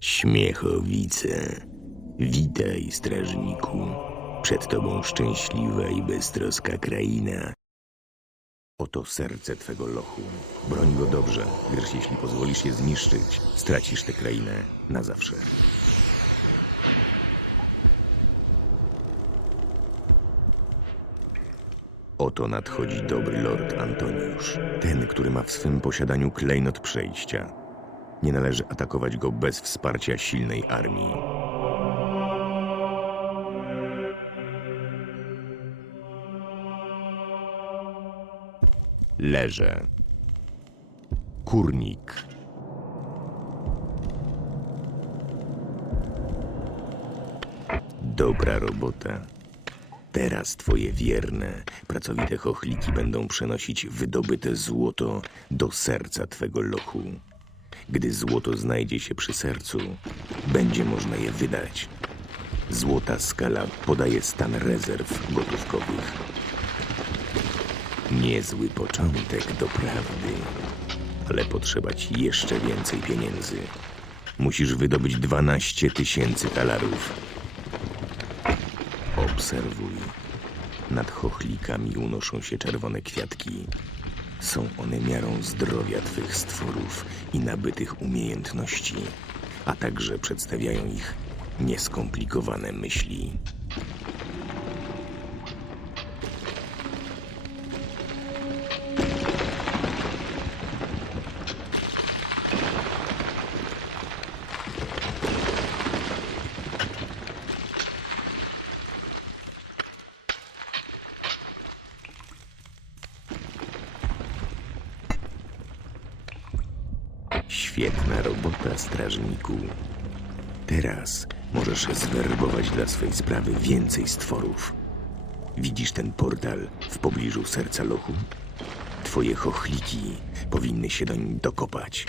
Śmiechowice. Witaj, strażniku. Przed tobą szczęśliwa i beztroska kraina. Oto serce twego lochu. Broń go dobrze, gdyż jeśli pozwolisz je zniszczyć, stracisz tę krainę na zawsze. Oto nadchodzi dobry lord Antoniusz, ten, który ma w swym posiadaniu klejnot przejścia. Nie należy atakować go bez wsparcia silnej armii. Leże. Kurnik. Dobra robota. Teraz twoje wierne, pracowite chochliki będą przenosić wydobyte złoto do serca twego lochu. Gdy złoto znajdzie się przy sercu, będzie można je wydać. Złota skala podaje stan rezerw gotówkowych. Niezły początek doprawdy, ale potrzeba ci jeszcze więcej pieniędzy. Musisz wydobyć 12 tysięcy talarów. Obserwuj. Nad chochlikami unoszą się czerwone kwiatki. Są one miarą zdrowia twych stworów i nabytych umiejętności, a także przedstawiają ich nieskomplikowane myśli. Świetna robota, strażniku. Teraz możesz zwerbować dla swej sprawy więcej stworów. Widzisz ten portal w pobliżu serca lochu? Twoje chochliki powinny się doń dokopać.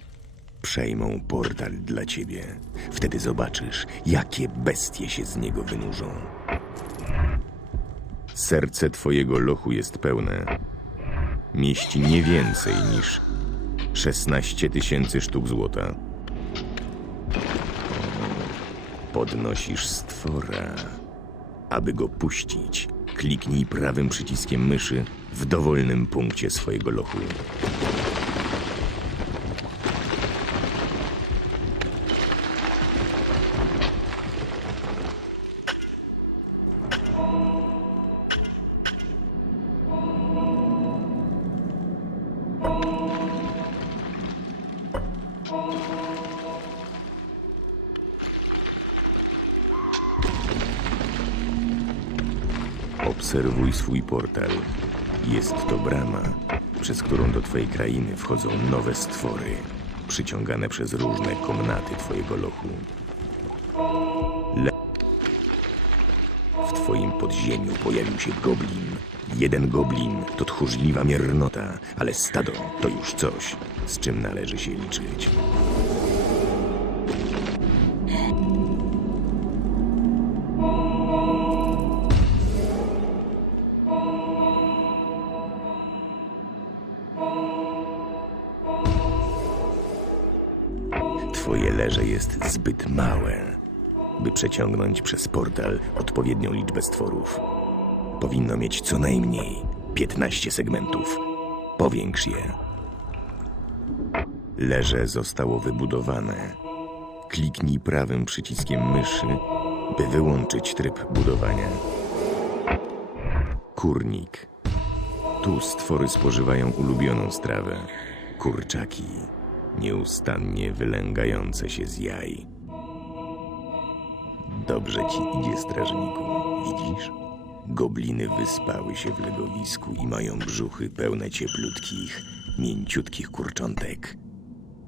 Przejmą portal dla ciebie. Wtedy zobaczysz, jakie bestie się z niego wynurzą. Serce twojego lochu jest pełne. Mieści nie więcej niż 16 tysięcy sztuk złota. Podnosisz stwora. Aby go puścić, kliknij prawym przyciskiem myszy w dowolnym punkcie swojego lochu. Obserwuj swój portal. Jest to brama, przez którą do twojej krainy wchodzą nowe stwory, przyciągane przez różne komnaty twojego lochu. Le... W twoim podziemiu pojawił się goblin. Jeden goblin to tchórzliwa miernota, ale stado to już coś, z czym należy się liczyć. Twoje leże jest zbyt małe, by przeciągnąć przez portal odpowiednią liczbę stworów. Powinno mieć co najmniej 15 segmentów. Powiększ je. Leże zostało wybudowane. Kliknij prawym przyciskiem myszy, by wyłączyć tryb budowania. Kurnik. Tu stwory spożywają ulubioną strawę kurczaki, nieustannie wylęgające się z jaj. Dobrze ci idzie, strażniku. Widzisz? Gobliny wyspały się w legowisku i mają brzuchy pełne cieplutkich, mięciutkich kurczątek.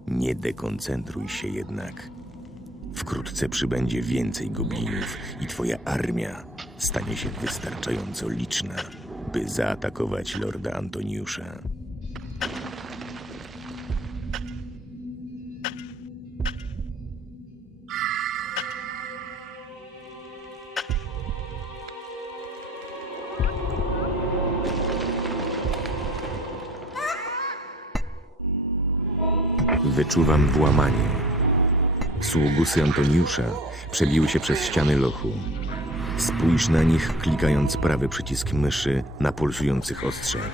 Nie dekoncentruj się jednak. Wkrótce przybędzie więcej goblinów i twoja armia stanie się wystarczająco liczna, by zaatakować lorda Antoniusza. Wyczuwam włamanie. Sługusy Antoniusza przebiły się przez ściany lochu. Spójrz na nich, klikając prawy przycisk myszy na pulsujących ostrzach.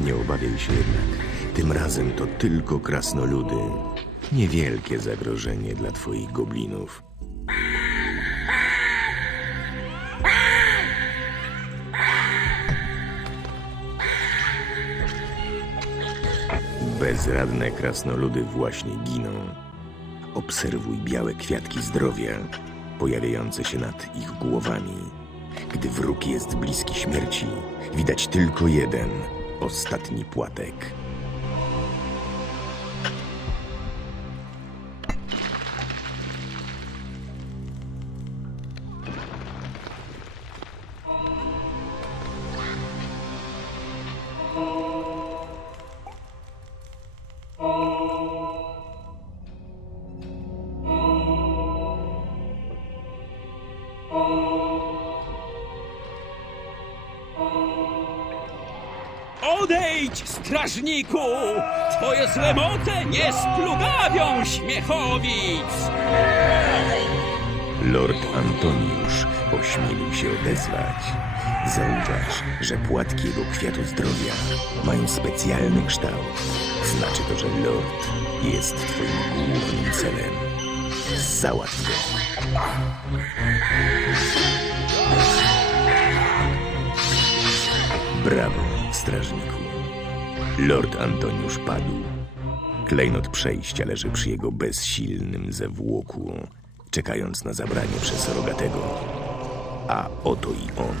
Nie obawiaj się jednak. Tym razem to tylko krasnoludy. Niewielkie zagrożenie dla twoich goblinów. Bezradne krasnoludy właśnie giną. Obserwuj białe kwiatki zdrowia, pojawiające się nad ich głowami. Gdy wróg jest bliski śmierci, widać tylko jeden, ostatni płatek. Odejdź, strażniku! Twoje złe moce nie splugawią śmiechowic! Lord Antoniusz ośmielił się odezwać. Zauważ, że płatki jego kwiatu zdrowia mają specjalny kształt. Znaczy to, że Lord jest twoim głównym celem. Załatw go. Lord Antoniusz padł. Klejnot przejścia leży przy jego bezsilnym zewłoku, czekając na zabranie przez rogatego. A oto i on.